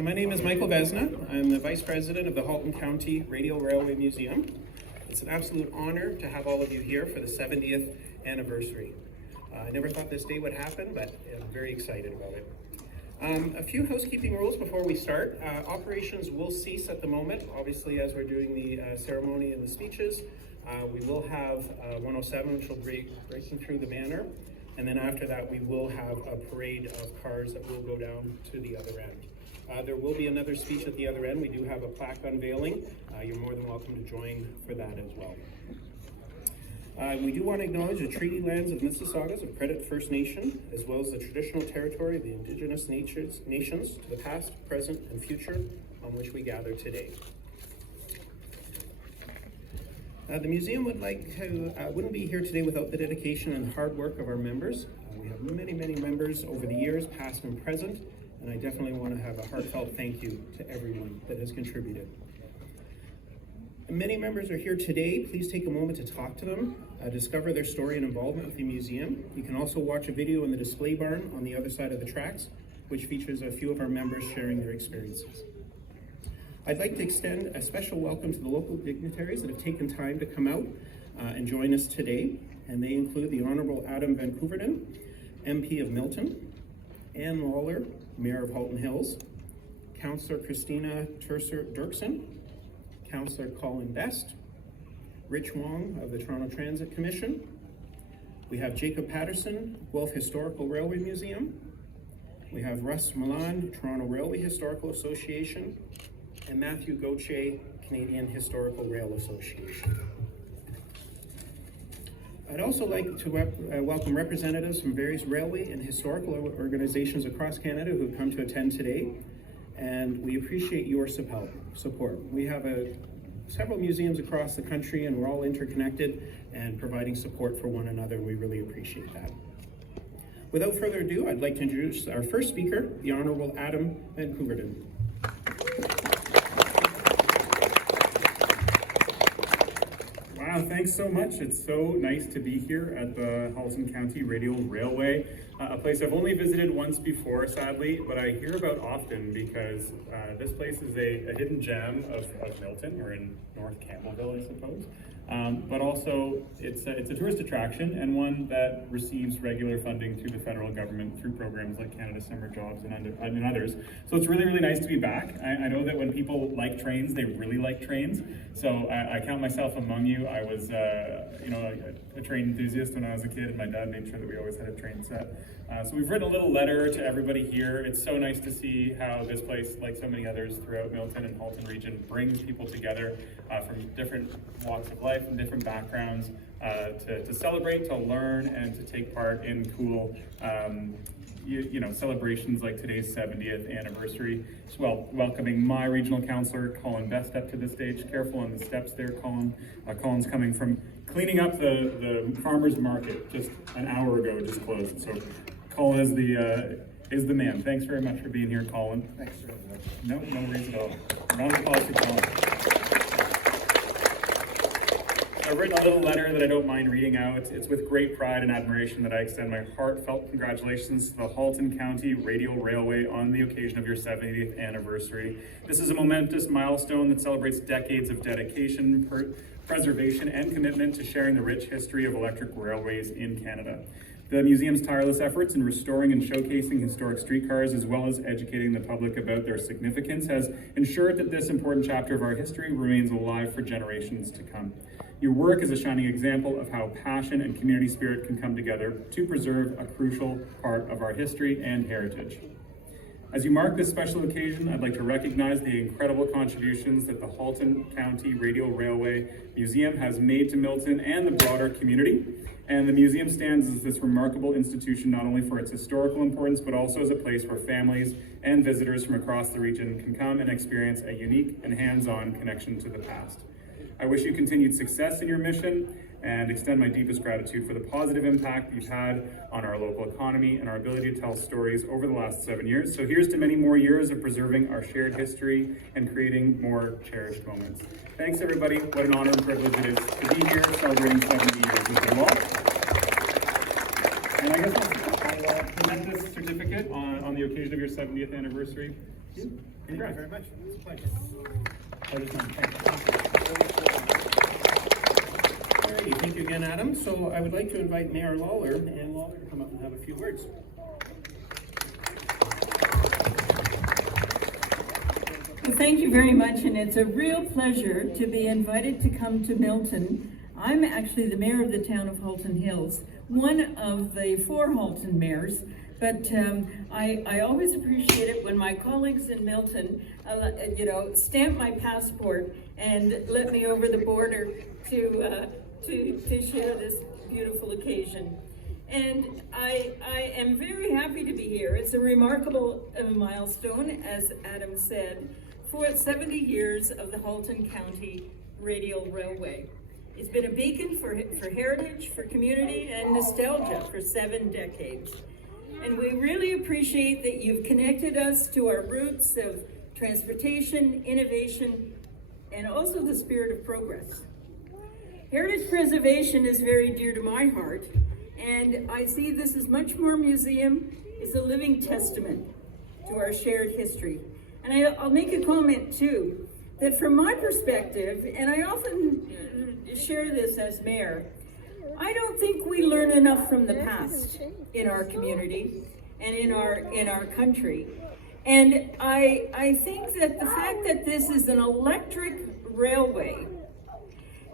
My name is Michael Vesna. I'm the Vice President of the Halton County Radial Railway Museum. It's an absolute honor to have all of you here for the 70th anniversary. I never thought this day would happen, but I'm very excited about it. A few housekeeping rules before we start. Operations will cease at the moment, obviously, as we're doing the ceremony and the speeches. We will have 107, which will breaking through the banner. And then after that, we will have a parade of cars that will go down to the other end. There will be another speech at the other end. We do have a plaque unveiling. You're more than welcome to join for that as well. We do want to acknowledge the treaty lands of Mississaugas of Credit First Nation, as well as the traditional territory of the Indigenous nations to the past, present, and future on which we gather today. The museum wouldn't be here today without the dedication and hard work of our members. We have many, many members over the years, past and present, and I definitely want to have a heartfelt thank you to everyone that has contributed. And many members are here today. Please take a moment to talk to them, discover their story and involvement with the museum. You can also watch a video in the display barn on the other side of the tracks, which features a few of our members sharing their experiences. I'd like to extend a special welcome to the local dignitaries that have taken time to come out and join us today, and they include the Honourable Adam Van Koeverden, MP of Milton, Ann Lawler, Mayor of Halton Hills, Councillor Christina Dirksen, Councillor Colin Best, Rich Wong of the Toronto Transit Commission. We have Jacob Patterson, Guelph Historical Railway Museum. We have Russ Milan, Toronto Railway Historical Association, and Matthew Gauthier, Canadian Historical Rail Association. I'd also like to welcome representatives from various railway and historical organizations across Canada who have come to attend today, and we appreciate your support. We have several museums across the country, and we're all interconnected and providing support for one another, and we really appreciate that. Without further ado, I'd like to introduce our first speaker, the Honourable Adam Van Koeverden. Wow, thanks so much. It's so nice to be here at the Halton County Radial Railway, a place I've only visited once before, sadly, but I hear about often because this place is a hidden gem of Milton, or in North Campbellville, I suppose. But also, it's a tourist attraction and one that receives regular funding through the federal government through programs like Canada Summer Jobs and others. So it's really, really nice to be back. I know that when people like trains, they really like trains. So I count myself among you. I was, a train enthusiast when I was a kid, and my dad made sure that we always had a train set. So we've written a little letter to everybody here. It's so nice to see how this place, like so many others throughout Milton and Halton region, brings people together from different walks of life and different backgrounds to celebrate, to learn, and to take part in cool celebrations like today's 70th anniversary. As well, welcoming my regional councillor, Colin Best, up to the stage. Careful on the steps there, Colin. Colin's coming from cleaning up the farmer's market just an hour ago, just closed. So Colin is the man. Thanks very much for being here, Colin. Thanks very much. No worries at all. Round of applause for Colin. I've written a little letter that I don't mind reading out. It's with great pride and admiration that I extend my heartfelt congratulations to the Halton County Radial Railway on the occasion of your 70th anniversary. This is a momentous milestone that celebrates decades of dedication, preservation, and commitment to sharing the rich history of electric railways in Canada. The museum's tireless efforts in restoring and showcasing historic streetcars, as well as educating the public about their significance, has ensured that this important chapter of our history remains alive for generations to come. Your work is a shining example of how passion and community spirit can come together to preserve a crucial part of our history and heritage. As you mark this special occasion, I'd like to recognize the incredible contributions that the Halton County Radial Railway Museum has made to Milton and the broader community. And the museum stands as this remarkable institution not only for its historical importance, but also as a place where families and visitors from across the region can come and experience a unique and hands-on connection to the past. I wish you continued success in your mission and extend my deepest gratitude for the positive impact you've had on our local economy and our ability to tell stories over the last 7 years. So here's to many more years of preserving our shared history and creating more cherished moments. Thanks everybody. What an honor and privilege it is to be here celebrating 70 years with you all. And I guess I'll present this certificate on the occasion of your 70th anniversary. Thank you very much. It's a pleasure. Alrighty, thank you again, Adam. So I would like to invite Mayor Lawler to come up and have a few words. Well, thank you very much, and it's a real pleasure to be invited to come to Milton. I'm actually the mayor of the town of Halton Hills, one of the 4 Halton mayors, but I always appreciate it when my colleagues in Milton, stamp my passport and let me over the border to share this beautiful occasion. And I am very happy to be here. It's a remarkable milestone, as Adam said, for 70 years of the Halton County Radial Railway. It's been a beacon for heritage, for community, and nostalgia for 7 decades. And we really appreciate that you've connected us to our roots of transportation, innovation, and also the spirit of progress. Heritage preservation is very dear to my heart, and I see this as much more museum. It's a living testament to our shared history. And I'll make a comment too, that from my perspective, and I often share this as mayor, I don't think we learn enough from the past in our community and in our country. And I think that the fact that this is an electric railway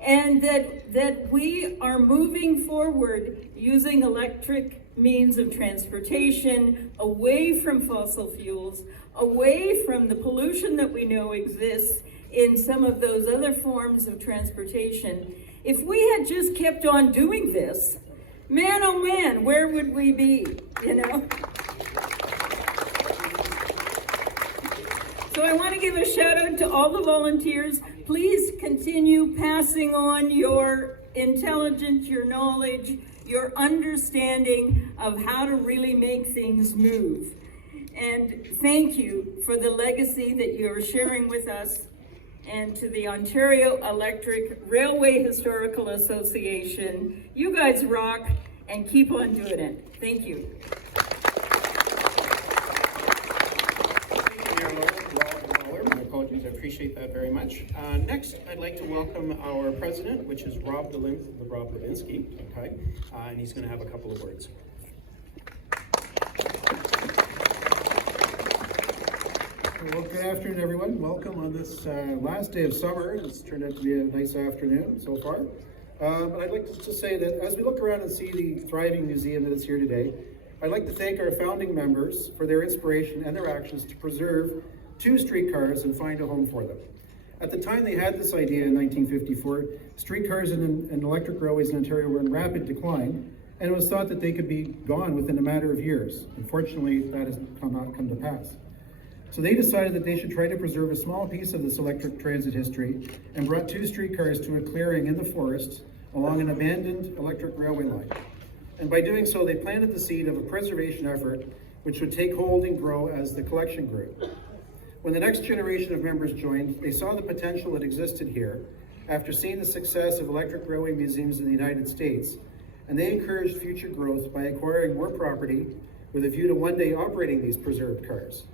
and that we are moving forward using electric means of transportation, away from fossil fuels, away from the pollution that we know exists in some of those other forms of transportation. If we had just kept on doing this, man, oh man, where would we be, you know? So I want to give a shout out to all the volunteers. Please continue passing on your intelligence, your knowledge, your understanding of how to really make things move. And thank you for the legacy that you're sharing with us, and to the Ontario Electric Railway Historical Association. You guys rock, and keep on doing it. Thank you. My apologies, I appreciate that very much. Next, I'd like to welcome our president, which is Rob Levinsky, okay? And he's going to have a couple of words. Well, good afternoon, everyone. Welcome on this last day of summer. It's turned out to be a nice afternoon so far. But I'd like to just say that as we look around and see the thriving museum that is here today, I'd like to thank our founding members for their inspiration and their actions to preserve 2 streetcars and find a home for them. At the time they had this idea in 1954, streetcars and electric railways in Ontario were in rapid decline, and it was thought that they could be gone within a matter of years. Unfortunately, that has not come to pass. So they decided that they should try to preserve a small piece of this electric transit history and brought 2 streetcars to a clearing in the forest along an abandoned electric railway line. And by doing so, they planted the seed of a preservation effort which would take hold and grow as the collection grew. When the next generation of members joined, they saw the potential that existed here after seeing the success of electric railway museums in the United States, and they encouraged future growth by acquiring more property with a view to one day operating these preserved cars.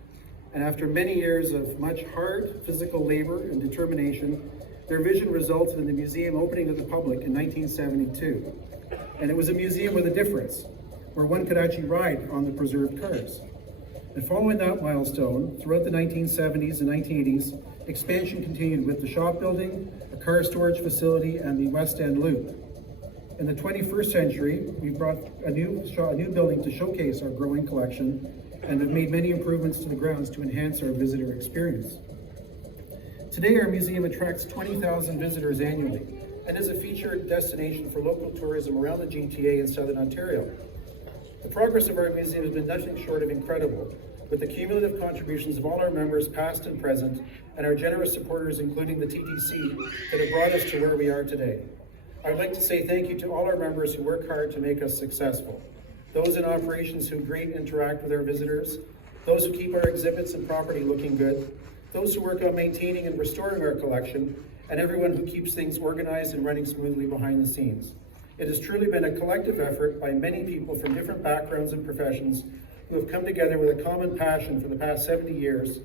And after many years of much hard physical labor and determination, their vision resulted in the museum opening to the public in 1972. And it was a museum with a difference, where one could actually ride on the preserved cars. And following that milestone, throughout the 1970s and 1980s, expansion continued with the shop building, a car storage facility, and the West End Loop. In the 21st century, we brought a new building to showcase our growing collection, and have made many improvements to the grounds to enhance our visitor experience. Today, our museum attracts 20,000 visitors annually and is a featured destination for local tourism around the GTA and Southern Ontario. The progress of our museum has been nothing short of incredible, with the cumulative contributions of all our members, past and present, and our generous supporters, including the TTC, that have brought us to where we are today. I would like to say thank you to all our members who work hard to make us successful. Those in operations who greet and interact with our visitors, those who keep our exhibits and property looking good, those who work on maintaining and restoring our collection, and everyone who keeps things organized and running smoothly behind the scenes. It has truly been a collective effort by many people from different backgrounds and professions who have come together with a common passion for the past 70 years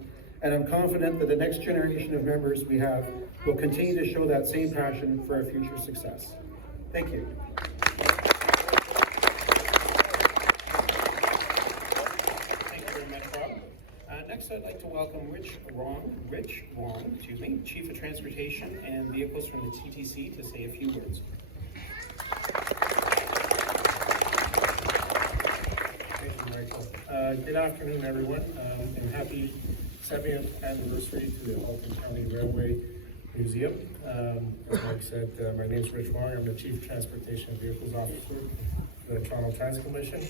And I'm confident that the next generation of members we have will continue to show that same passion for our future success. Thank you. Thank you very much, Rob. Next, I'd like to welcome Rich Wong, Chief of Transportation and Vehicles from the TTC, to say a few words. Thank you, Michael. Good afternoon, everyone, and happy 70th anniversary to the Halton County Railway Museum. As Mike said, my name is Rich Wong. I'm the Chief Transportation and Vehicles Officer for the Toronto Transit Commission.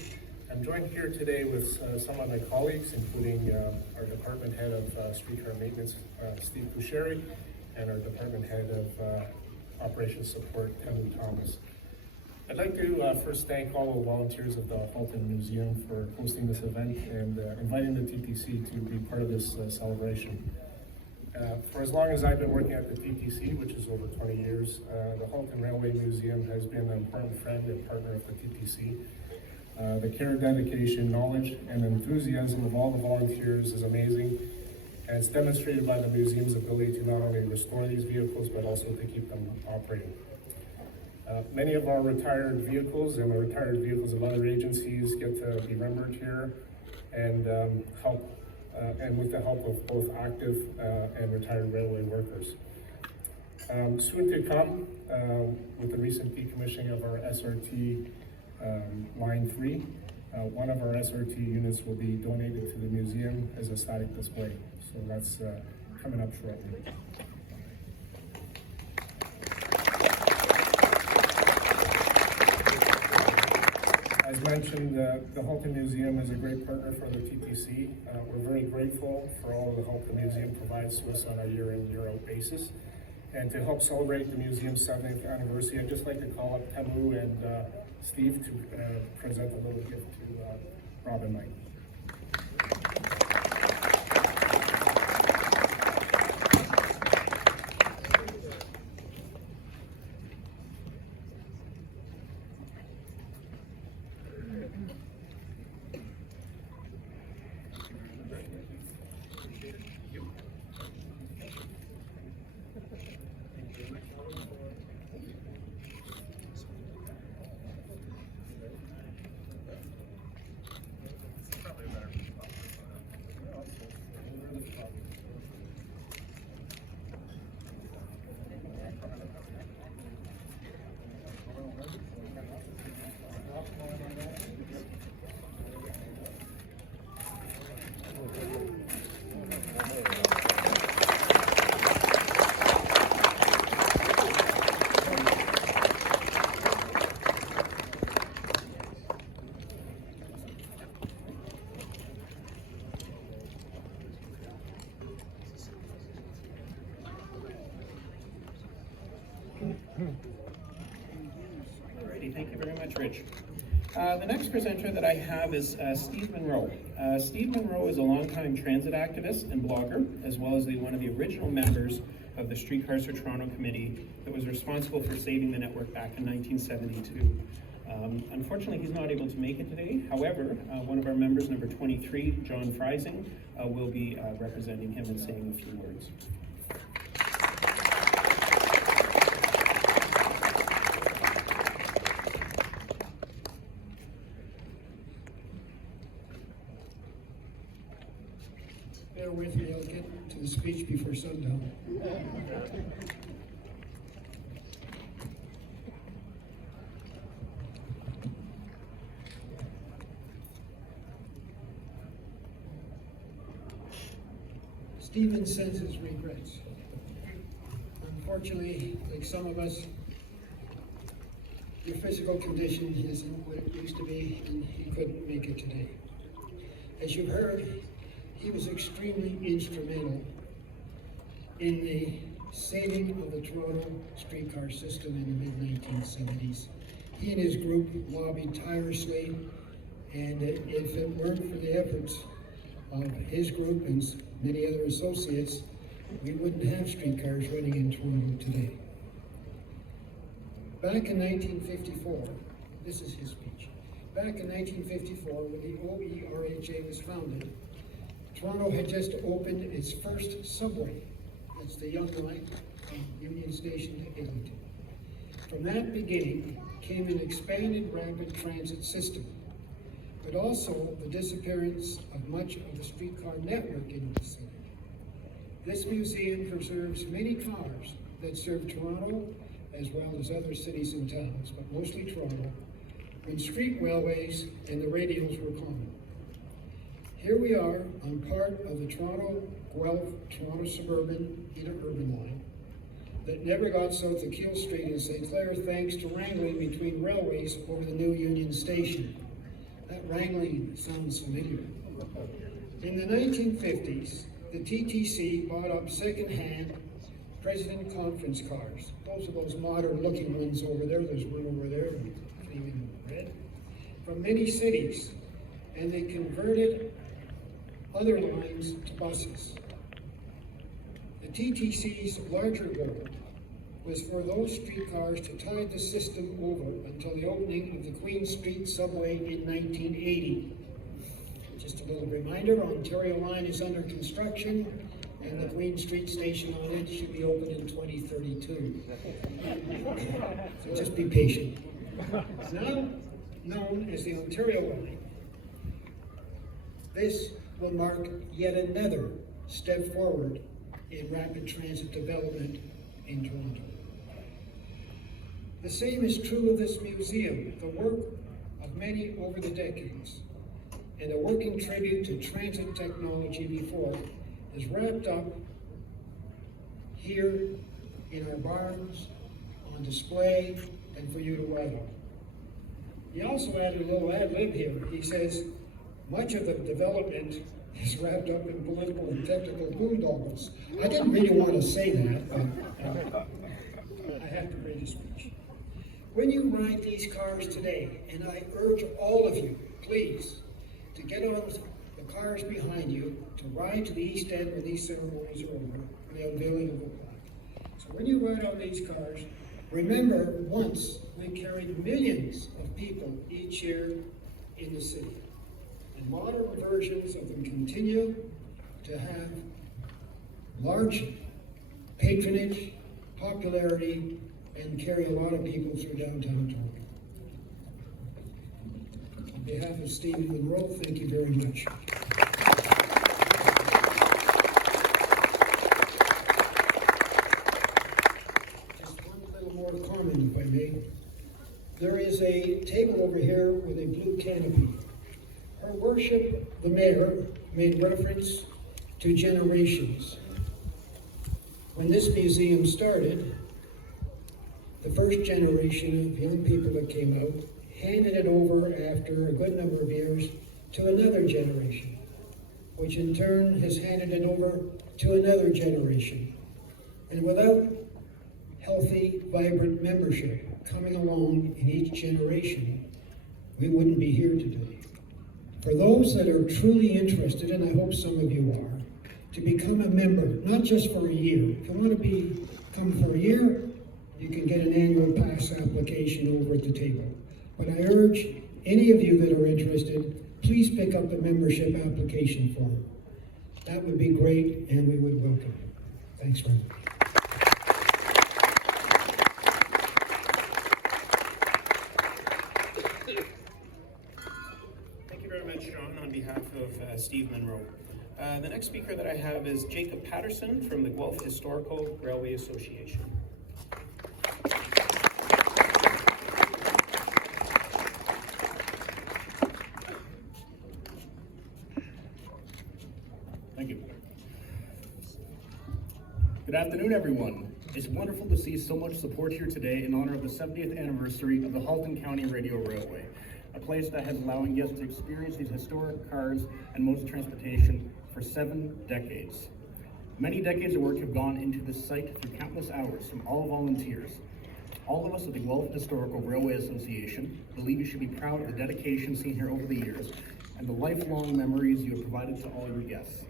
I'm joined here today with some of my colleagues, including our Department Head of Streetcar Maintenance, Steve Boucheri, and our Department Head of Operations Support, Kevin Thomas. I'd like to first thank all the volunteers of the Halton Museum for hosting this event and inviting the TTC to be part of this celebration. For as long as I've been working at the TTC, which is over 20 years, the Halton Railway Museum has been an important friend and partner of the TTC. The care, dedication, knowledge, and enthusiasm of all the volunteers is amazing, and it's demonstrated by the museum's ability to not only restore these vehicles, but also to keep them operating. Many of our retired vehicles and the retired vehicles of other agencies get to be remembered here and with the help of both active and retired railway workers. Soon to come, with the recent decommissioning of our SRT Line 3, one of our SRT units will be donated to the museum as a static display. So that's coming up shortly. As mentioned, the Halton Museum is a great partner for the TTC. We're very grateful for all the help the museum provides to us on a year-in, year-out basis. And to help celebrate the museum's 70th anniversary, I'd just like to call up Temu and Steve to present a little gift to Rob and Mike. Alrighty, thank you very much, Rich. The next presenter that I have is Steve Monroe. Steve Monroe is a longtime transit activist and blogger, as well as one of the original members of the Streetcars for Toronto committee that was responsible for saving the network back in 1972. Unfortunately, he's not able to make it today. However, one of our members, number 23, John Freising, will be representing him and saying a few words. Bear with me, I'll get to the speech before sundown. Stephen sends his regrets. Unfortunately, like some of us, your physical condition isn't what it used to be, and he couldn't make it today. As you heard, he was extremely instrumental in the saving of the Toronto streetcar system in the mid-1970s. He and his group lobbied tirelessly, and if it weren't for the efforts of his group and many other associates, we wouldn't have streetcars running in Toronto today. Back in 1954, this is his speech. Back in 1954, when the OERHA was founded, Toronto had just opened its first subway. That's the Young Line from Union Station to Eglinton. From that beginning came an expanded rapid transit system, but also the disappearance of much of the streetcar network in the city. This museum preserves many cars that served Toronto as well as other cities and towns, but mostly Toronto, when street railways and the radials were common. Here we are on part of the Toronto Suburban Interurban line that never got south of Keele Street in St. Clair thanks to wrangling between railways over the new Union Station. That wrangling sounds familiar. In the 1950s, the TTC bought up second-hand President Conference cars. Those are those modern-looking ones over there. There's one over there, even red, from many cities, and they converted other lines to buses. The TTC's larger goal was for those streetcars to tide the system over until the opening of the Queen Street subway in 1980. Just a little reminder, Ontario Line is under construction and the Queen Street station on it should be open in 2032. So just be patient. Now known as the Ontario Line, this will mark yet another step forward in rapid transit development in Toronto. The same is true of this museum, the work of many over the decades, and a working tribute to transit technology before is wrapped up here in our barns, on display, and for you to ride on. He also added a little ad-lib here. He says, much of the development is wrapped up in political and technical boondoggles. I didn't really want to say that, but I have to read a speech. When you ride these cars today, and I urge all of you, please, to get on the cars behind you, to ride to the East End when these ceremonies are over, for the unveiling of the plaque. So when you ride on these cars, remember once we carried millions of people each year in the city. And modern versions of them continue to have large patronage, popularity, and carry a lot of people through downtown Toronto. On behalf of Stephen Monroe, thank you very much. Just one little more comment, if I may. There is a table over here with a blue canopy. Her Worship, the Mayor, made reference to generations. When this museum started, the first generation of young people that came out handed it over after a good number of years to another generation, which in turn has handed it over to another generation. And without healthy, vibrant membership coming along in each generation, we wouldn't be here today. For those that are truly interested, and I hope some of you are, to become a member, not just for a year. If you want to come for a year, you can get an annual pass application over at the table. But I urge any of you that are interested, please pick up the membership application form. That would be great, and we would welcome you. Thanks very much. Thank you very much, John, on behalf of Steve Monroe. The next speaker that I have is Jacob Patterson from the Guelph Historical Railway Association. Thank you. Good afternoon, everyone. It's wonderful to see so much support here today in honor of the 70th anniversary of the Halton County Radio Railway, a place that has allowing guests to experience these historic cars and modes of transportation for 7 decades. Many decades of work have gone into this site through countless hours from all volunteers. All of us at the Guelph Historical Railway Association believe you should be proud of the dedication seen here over the years and the lifelong memories you have provided to all your guests.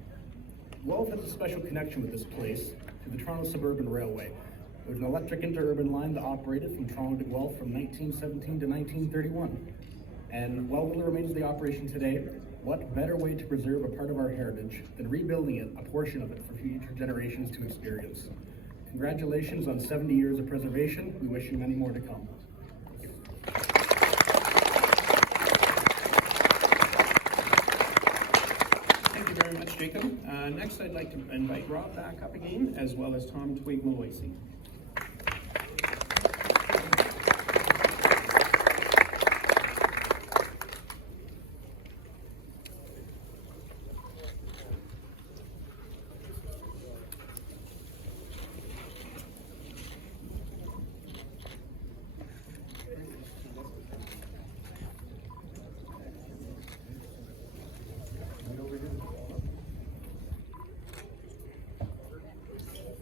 Guelph has a special connection with this place to the Toronto Suburban Railway. It was an electric interurban line that operated from Toronto to Guelph from 1917 to 1931. And while it remains the operation today, What better way to preserve a part of our heritage than rebuilding it, a portion of it, for future generations to experience? Congratulations on 70 years of preservation. We wish you many more to come. Thank you very much, Jacob. Next, I'd like to invite Rob back up again, as well as Tom Twig-Maloisi.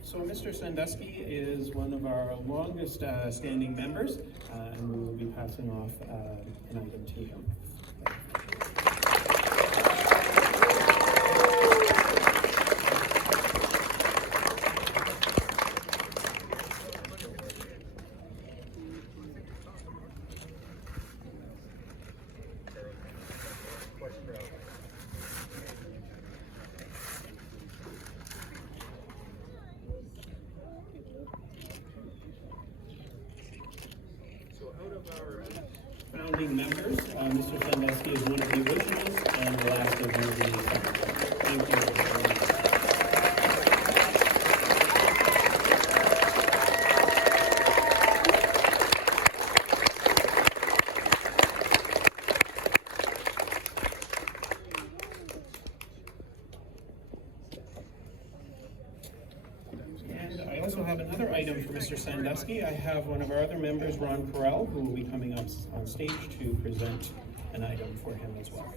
So Mr. Sandusky is one of our longest standing members, and we will be passing off an item to him. Founding members, Mr. Sandusky is one of the originals and the last of the Thank you. And I also have another item for Mr. Sandusky. I have one of our other members, Ron Perel, who will be coming up on stage to present an item for him as well.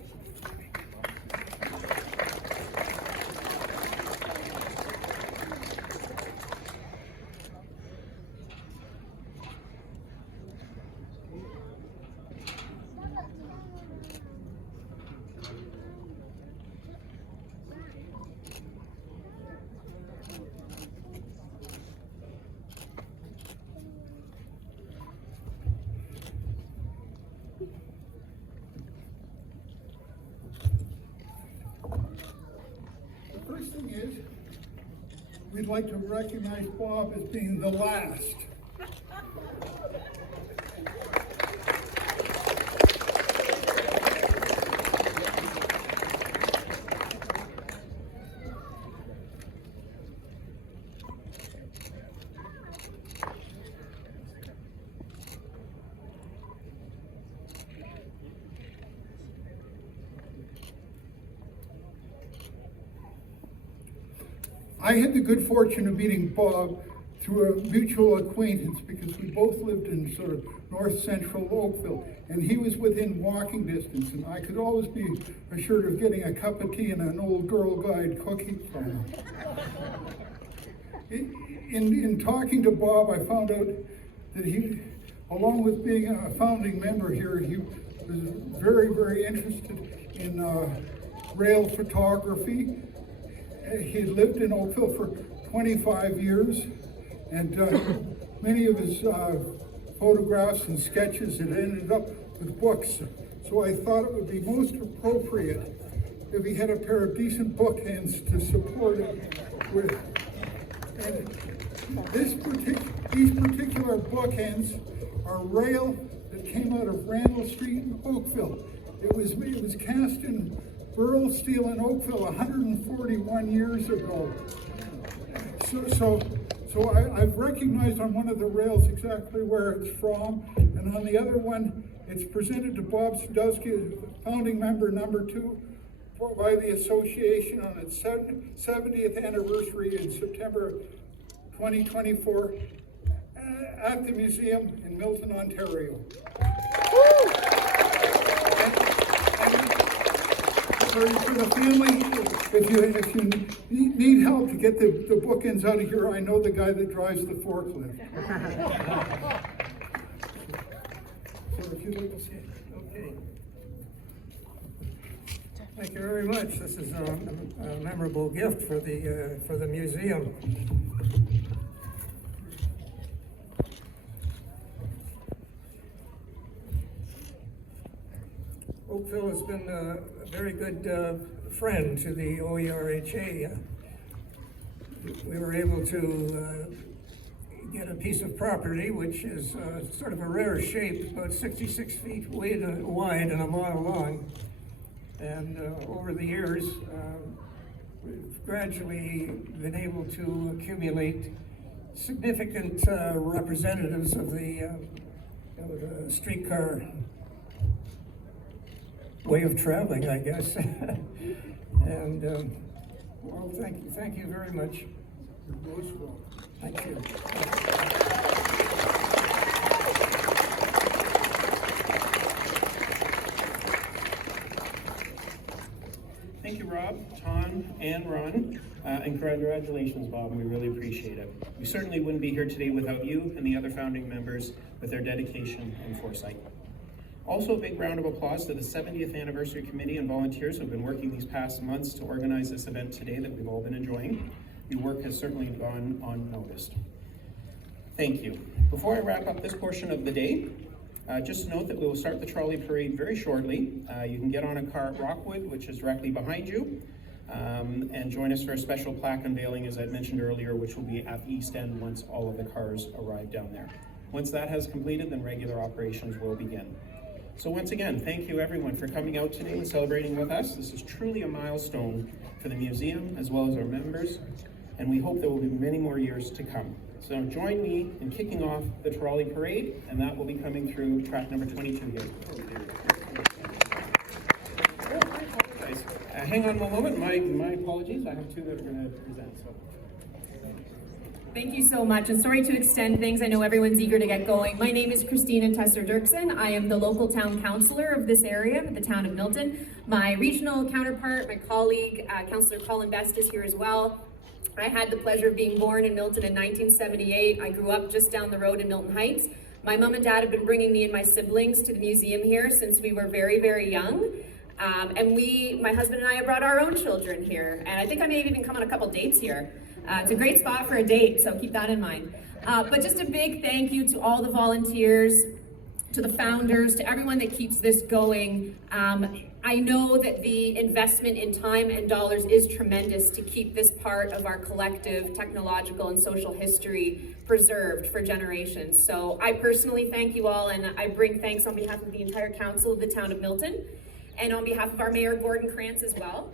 First thing is, we'd like to recognize Bob as being the last. I had the good fortune of meeting Bob through a mutual acquaintance because we both lived in sort of north central Oakville, and he was within walking distance, and I could always be assured of getting a cup of tea and an old Girl Guide cookie from him. In talking to Bob, I found out that he, along with being a founding member here, he was very, very interested in rail photography. He lived in Oakville for 25 years, and many of his photographs and sketches had ended up with books. So I thought it would be most appropriate if he had a pair of decent bookends to support it with. And these particular bookends are rail that came out of Randall Street in Oakville. It was cast in burl steel in Oakville 141 years ago. So I've recognized on one of the rails exactly where it's from, and on the other one, it's presented to Bob Sandusky, founding member number 2, by the association on its 70th anniversary in September 2024 at the museum in Milton, Ontario. For the family, if you need help to get the bookends out of here, I know the guy that drives the forklift. So if you'd like to say it, okay. Thank you very much. This is a memorable gift for the museum. Oakville has been a very good friend to the OERHA. We were able to get a piece of property which is sort of a rare shape, about 66 feet wide and a mile long. And over the years, we've gradually been able to accumulate significant representatives of the streetcar way of traveling, I guess. And well, thank you very much. You're most welcome. Thank you. Thank you, Rob, Tom, and Ron, and congratulations, Bob. We really appreciate it. We certainly wouldn't be here today without you and the other founding members with their dedication and foresight. Also, a big round of applause to the 70th Anniversary Committee and volunteers who have been working these past months to organize this event today that we've all been enjoying. Your work has certainly gone unnoticed. Thank you. Before I wrap up this portion of the day, just note that we will start the trolley parade very shortly. You can get on a car at Rockwood, which is directly behind you, and join us for a special plaque unveiling, as I mentioned earlier, which will be at the East End once all of the cars arrive down there. Once that has completed, then regular operations will begin. So once again, thank you everyone for coming out today and celebrating with us. This is truly a milestone for the museum as well as our members, and we hope there will be many more years to come. So join me in kicking off the trolley parade, and that will be coming through track number 22 here. Hang on one moment, my apologies. I have two that are going to present. So. Thank you so much, and sorry to extend things. I know everyone's eager to get going. My name is Christina Tesser-Dirksen. I am the local town councillor of this area, the town of Milton. My regional counterpart, my colleague, Councillor Colin Best, is here as well. I had the pleasure of being born in Milton in 1978. I grew up just down the road in Milton Heights. My mom and dad have been bringing me and my siblings to the museum here since we were very, very young. And my husband and I have brought our own children here. And I think I may have even come on a couple dates here. It's a great spot for a date, so keep that in mind. But just a big thank you to all the volunteers, to the founders, to everyone that keeps this going. I know that the investment in time and dollars is tremendous to keep this part of our collective technological and social history preserved for generations. So I personally thank you all, and I bring thanks on behalf of the entire council of the town of Milton, and on behalf of our Mayor Gordon Krantz as well.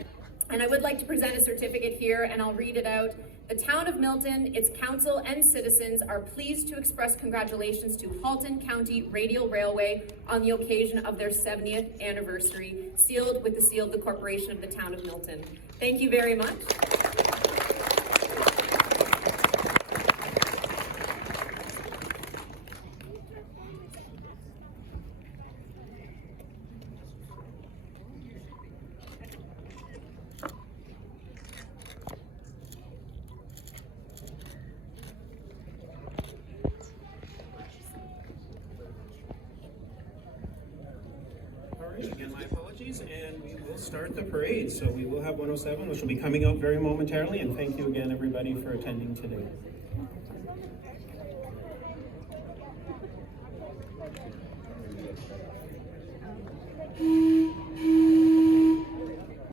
And I would like to present a certificate here, and I'll read it out. The town of Milton, its council and citizens are pleased to express congratulations to Halton County Radial Railway on the occasion of their 70th anniversary, sealed with the seal of the Corporation of the Town of Milton. Thank you very much. Again, my apologies, and we will start the parade. So we will have 107, which will be coming out very momentarily, and thank you again, everybody, for attending today.